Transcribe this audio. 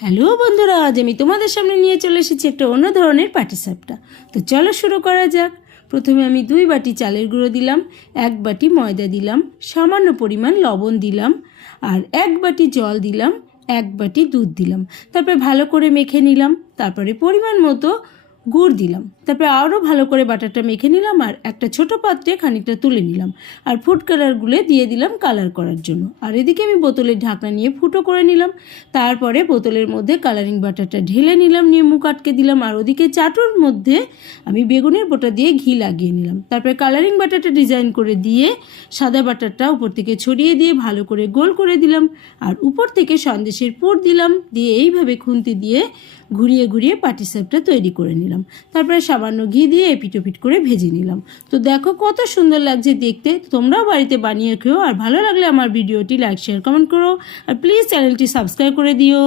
Hello বন্ধুরা, আজ আমি তোমাদের সামনে নিয়ে চলে এসেছি একটা অন্য ধরনের পাটিসাপটা। তো চলো শুরু করা যাক। প্রথমে আমি 2 বাটি চালের গুঁড়ো দিলাম, 1 বাটি ময়দা দিলাম, সামান্য পরিমাণ লবণ দিলাম আর 1 বাটি জল দিলাম, 1 বাটি দুধ দিলাম। তারপরে ভালো করে মেখে নিলাম। তারপরে পরিমাণ মতো গুড় দিলাম। তারপরে আরও ভালো করে বাটারটা মেখে নিলাম আর একটা ছোট পাত্রে খানিকটা তুলে নিলাম আর ফুড কালারগুলো দিয়ে দিলাম কালার করার জন্য। আর এদিকে আমি বোতলের ঢাকনা নিয়ে ফুটো করে নিলাম। তারপরে বোতলের মধ্যে কালারিং বাটারটা ঢেলে নিলাম, নিয়ে মুখ আটকে দিলাম। আর ওদিকে চাটুর মধ্যে আমি বেগুনের বোটা দিয়ে ঘি লাগিয়ে নিলাম। তারপরে কালারিং বাটারটা ডিজাইন করে দিয়ে সাদা বাটারটা উপর থেকে ছড়িয়ে দিয়ে ভালো করে গোল করে দিলাম আর উপর থেকে সন্দেশের পুর দিলাম, দিয়ে এইভাবে খুন্তি দিয়ে ঘুরিয়ে ঘুরিয়ে পাটিসাপটা তৈরি করে নিলাম। তারপরে সামান্য ঘি দিয়ে এপিটোপিট করে ভেজে নিলাম। তো দেখো কত সুন্দর লাগছে দেখতে। তোমরাও বাড়িতে বানিয়ে খেও। আর ভালো লাগলে আমার ভিডিওটি লাইক শেয়ার কমেন্ট করো আর প্লিজ চ্যানেলটি সাবস্ক্রাইব করে দিও।